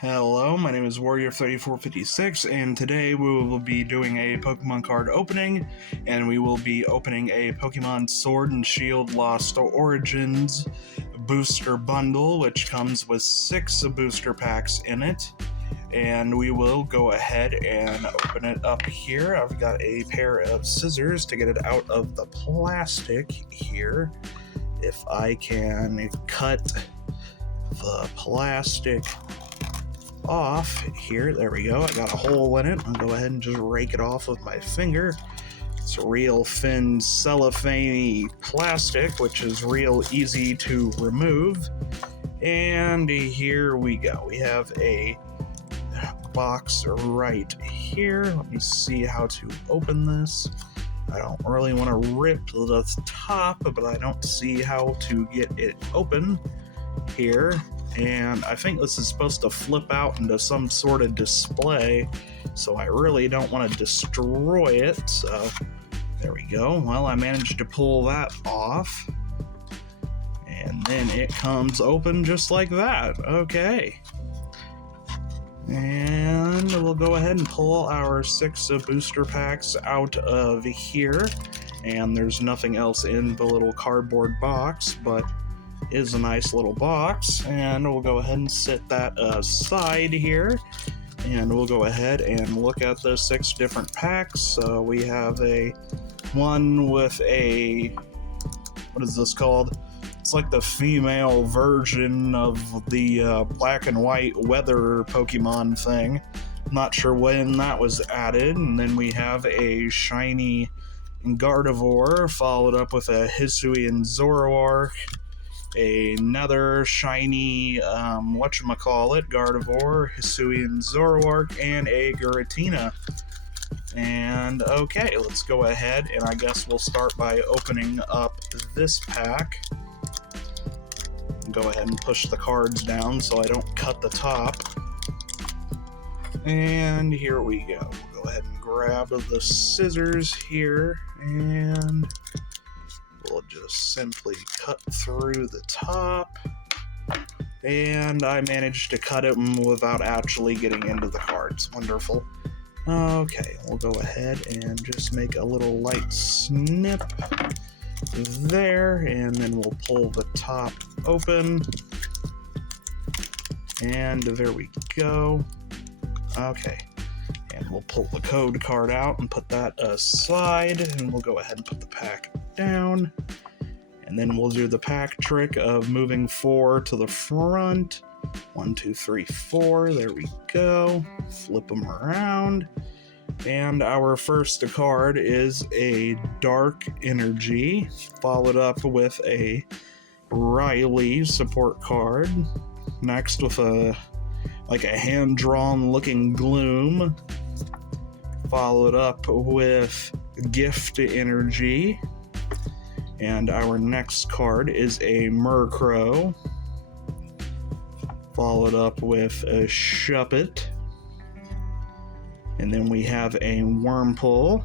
Hello, my name is Warrior3456, and today we will be doing a Pokemon card opening, and we will be opening a Pokemon Sword and Shield Lost Origins booster bundle, which comes with 6 booster packs in it. And we will go ahead and open it up here. I've got a pair of scissors to get it out of the plastic here. If I can cut the plastic off here, there we go. I got a hole in it. I'll go ahead and just rake it off with my finger. It's a real thin cellophane plastic, which is real easy to remove. And here we go. We have a box right here. Let me see how to open this. I don't really want to rip the top, but I don't see how to get it open here. And I think this is supposed to flip out into some sort of display, so I really don't want to destroy it. So there we go. Well, I managed to pull that off, and then it comes open just like that. Okay. And we'll go ahead and pull our 6 booster packs out of here. And there's nothing else in the little cardboard box, but is a nice little box. And we'll go ahead and set that aside here. And we'll go ahead and look at the 6 different packs. So we have a one with a, what is this called? It's like the female version of the black and white weather Pokemon thing. Not sure when that was added. And then we have a shiny Gardevoir, followed up with a Hisuian Zoroark, another shiny, whatchamacallit, Gardevoir, Hisuian Zoroark, and a Giratina. And okay, let's go ahead, and I guess we'll start by opening up this pack. Go ahead and push the cards down so I don't cut the top. And here we go. We'll go ahead and grab the scissors here, and we'll just simply cut through the top. And I managed to cut it without actually getting into the cards. Wonderful. Okay, we'll go ahead and just make a little light snip there, and then we'll pull the top open, and there we go. Okay, and we'll pull the code card out and put that aside, and we'll go ahead and put the pack down, and then we'll do the pack trick of moving 4 to the front. 1, 2, 3, 4, there we go. Flip them around. And our first card is a Dark Energy, followed up with a Riley support card. Next with a hand-drawn looking Gloom, followed up with Gift Energy. And our next card is a Murkrow, followed up with a Shuppet. And then we have a Wurmple,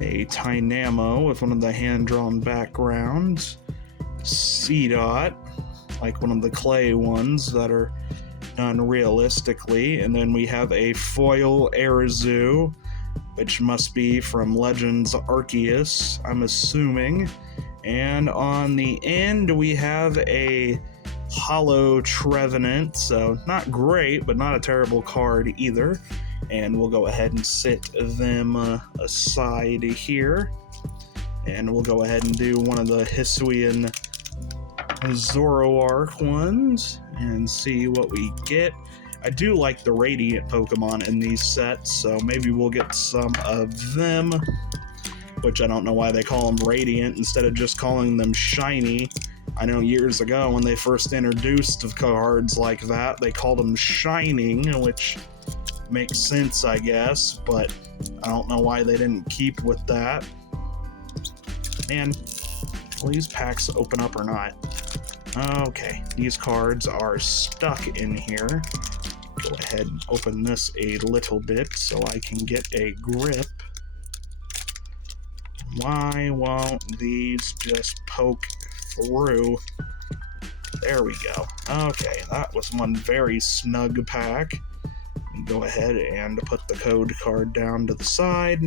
a Tynamo with one of the hand-drawn backgrounds, Seedot, like one of the clay ones that are done realistically, and then we have a foil Airzu, which must be from Legends Arceus, I'm assuming. And on the end, we have a Hollow Trevenant, so not great, but not a terrible card either. And we'll go ahead and sit them aside here. And we'll go ahead and do one of the Hisuian Zoroark ones and see what we get. I do like the Radiant Pokemon in these sets, so maybe we'll get some of them, which I don't know why they call them Radiant instead of just calling them Shiny. I know years ago when they first introduced cards like that, they called them Shining, which makes sense, I guess, but I don't know why they didn't keep with that. And will these packs open up or not? Okay, these cards are stuck in here. Go ahead and open this a little bit so I can get a grip. Why won't these just poke through? There we go. Okay, that was one very snug pack. Go ahead and put the code card down to the side.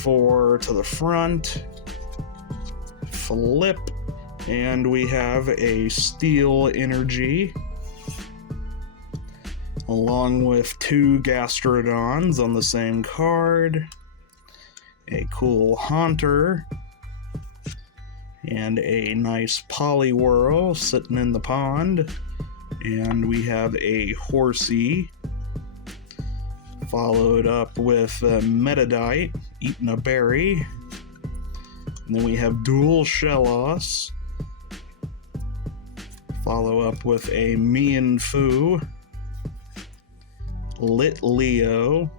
4 to the front. Flip. And we have a Steel Energy, along with 2 Gastrodons on the same card, a cool Haunter, and a nice Poliwhirl sitting in the pond, and we have a Horsey, followed up with a Metadite eating a berry, and then we have Dual Shellos, follow up with a Mienfoo, Lit Leo,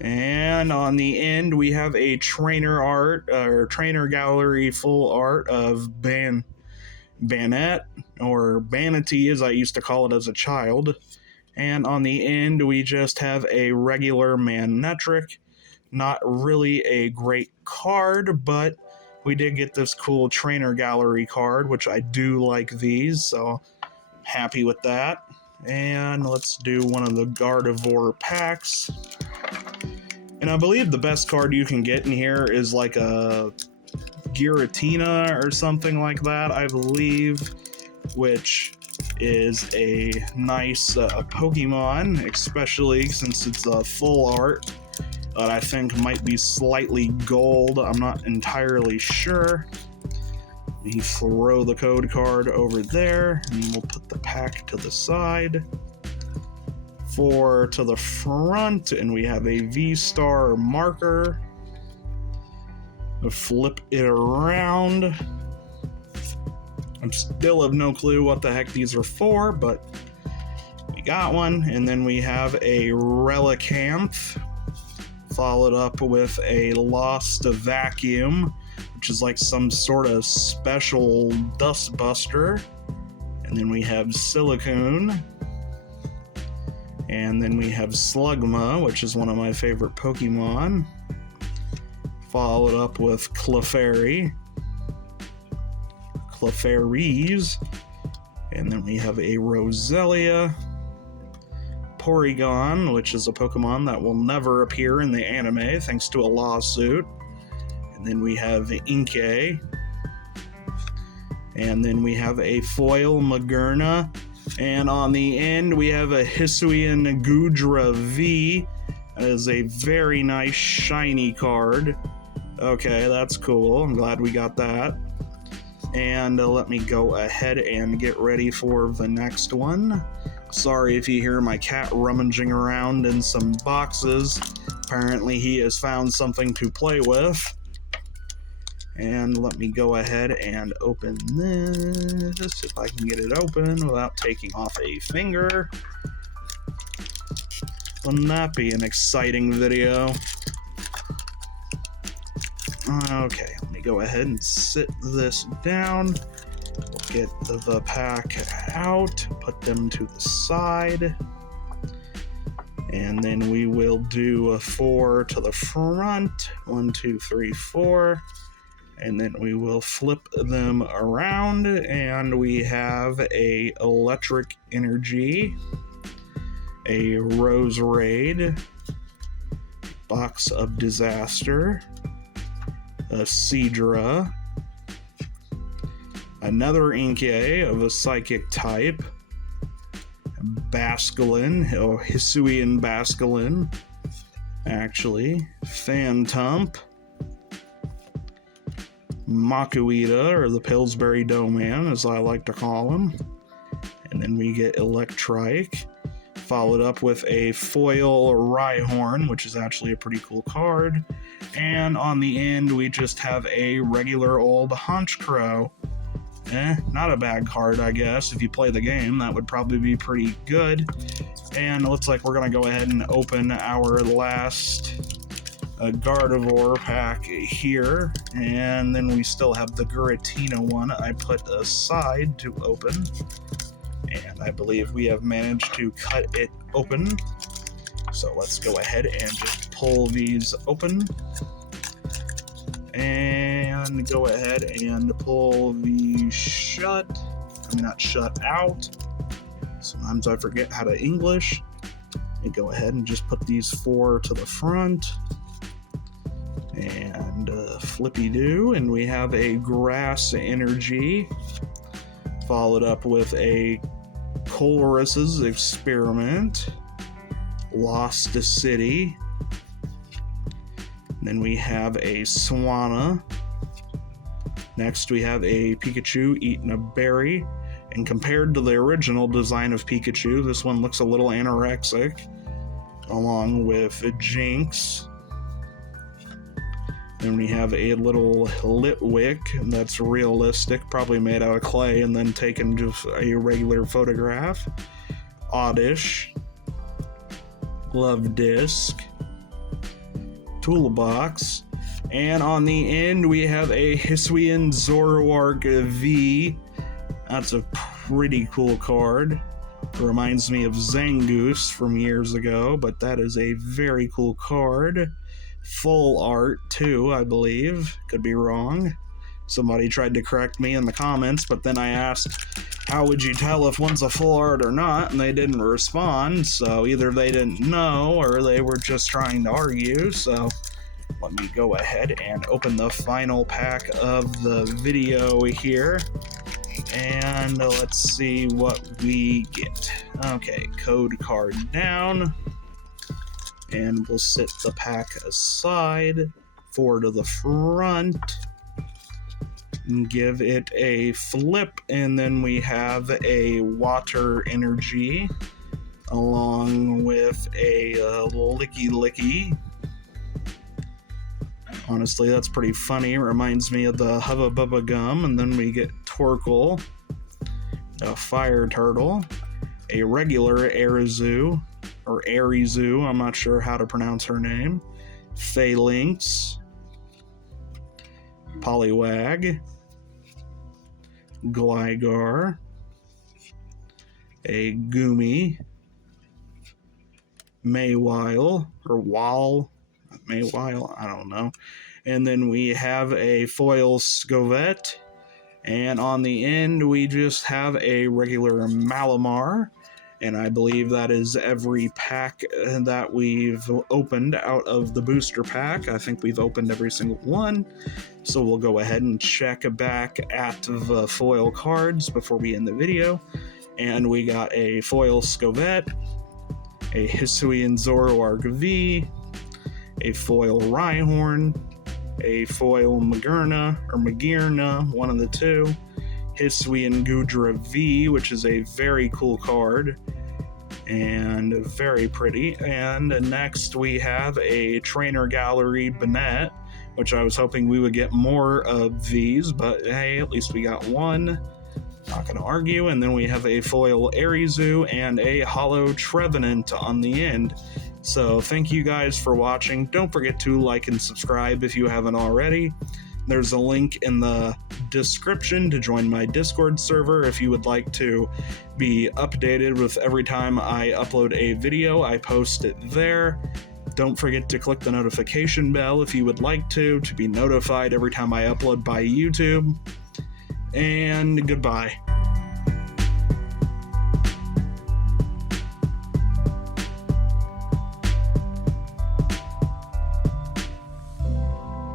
and on the end we have a trainer gallery full art of Banette, or Banity as I used to call it as a child. And on the end we just have a regular Manectric. Not really a great card, but we did get this cool trainer gallery card, which I do like these, so happy with that. And let's do one of the Gardevoir packs. And I believe the best card you can get in here is like a Giratina or something like that, I believe, which is a nice Pokemon, especially since it's a full art that I think might be slightly gold. I'm not entirely sure. We throw the code card over there, and we'll put the pack to the side. 4 to the front, and we have a V-Star marker. We'll flip it around. I still have no clue what the heck these are for, but we got one. And then we have a Relicanth, followed up with a Lost Vacuum, which is like some sort of special dust buster. And then we have Silicone. And then we have Slugma, which is one of my favorite Pokemon. Followed up with Clefairy. Clefairies. And then we have a Roselia. Porygon, which is a Pokemon that will never appear in the anime thanks to a lawsuit. And then we have Inkay. And then we have a foil Magerna. And on the end, we have a Hisuian Goodra V. That is a very nice shiny card. Okay, that's cool. I'm glad we got that. And let me go ahead and get ready for the next one. Sorry if you hear my cat rummaging around in some boxes. Apparently he has found something to play with. And let me go ahead and open this, if I can get it open without taking off a finger. Wouldn't that be an exciting video? Okay, let me go ahead and sit this down. We'll get the pack out, put them to the side. And then we will do a 4 to the front. 1, 2, 3, 4. And then we will flip them around, and we have a Electric Energy, a Roserade, Box of Disaster, a Seadra, another Inkay of a Psychic type, Basculin, or Hisuian Basculin, actually, Phantump, Makuita, or the Pillsbury Doughman, as I like to call him. And then we get Electrike, followed up with a foil Rhyhorn, which is actually a pretty cool card. And on the end, we just have a regular old Honchkrow. Not a bad card, I guess. If you play the game, that would probably be pretty good. And it looks like we're going to go ahead and open our last Gardevoir pack here, and then we still have the Giratina one I put aside to open, and I believe we have managed to cut it open. So let's go ahead and just pull these open, and and go ahead and pull the not shut out. Sometimes I forget how to English. And go ahead and just put these 4 to the front. And flippy-do, and we have a grass energy, followed up with a Colress's experiment, Lost City. Then we have a Swanna. Next we have a Pikachu eating a berry. And compared to the original design of Pikachu, this one looks a little anorexic, along with a Jinx. Then we have a little Litwick that's realistic, probably made out of clay and then taken just a regular photograph. Oddish. Glove Disc. Toolbox. And on the end we have a Hisuian Zoroark V. That's a pretty cool card. It reminds me of Zangoose from years ago, but that is a very cool card. Full art too, I believe. Could be wrong. Somebody tried to correct me in the comments, but then I asked, how would you tell if one's a full art or not? And they didn't respond, so either they didn't know or they were just trying to argue. So let me go ahead and open the final pack of the video here. And let's see what we get. Okay, code card down. And we'll sit the pack aside, 4 to the front, and give it a flip, and then we have a water energy, along with a licky licky. Honestly, that's pretty funny. It reminds me of the Hubba Bubba Gum, and then we get Torkoal, a Fire Turtle, a regular Arizu, or Arizu, I'm not sure how to pronounce her name, Phalanx, Poliwag, Gligar, a Goomy, Mawile, or Mawile, I don't know. And then we have a foil Scovet, and on the end we just have a regular Malamar. And I believe that is every pack that we've opened out of the booster pack. I think we've opened every single one. So we'll go ahead and check back at the foil cards before we end the video. And we got a foil Scovet, a Hisuian Zoroark V, a foil Rhyhorn, a foil Magearna, one of the two, Hisuian Goodra V, which is a very cool card and very pretty. And next we have a Trainer Gallery Banette, which I was hoping we would get more of these, but hey, at least we got one. Not gonna argue. And then we have a foil Arizu and a hollow Trevenant on the end. So thank you guys for watching. Don't forget to like and subscribe if you haven't already. There's a link in the description to join my Discord server if you would like to be updated with every time I upload a video. I post it there. Don't forget to click the notification bell if you would like to be notified every time I upload by YouTube. And goodbye.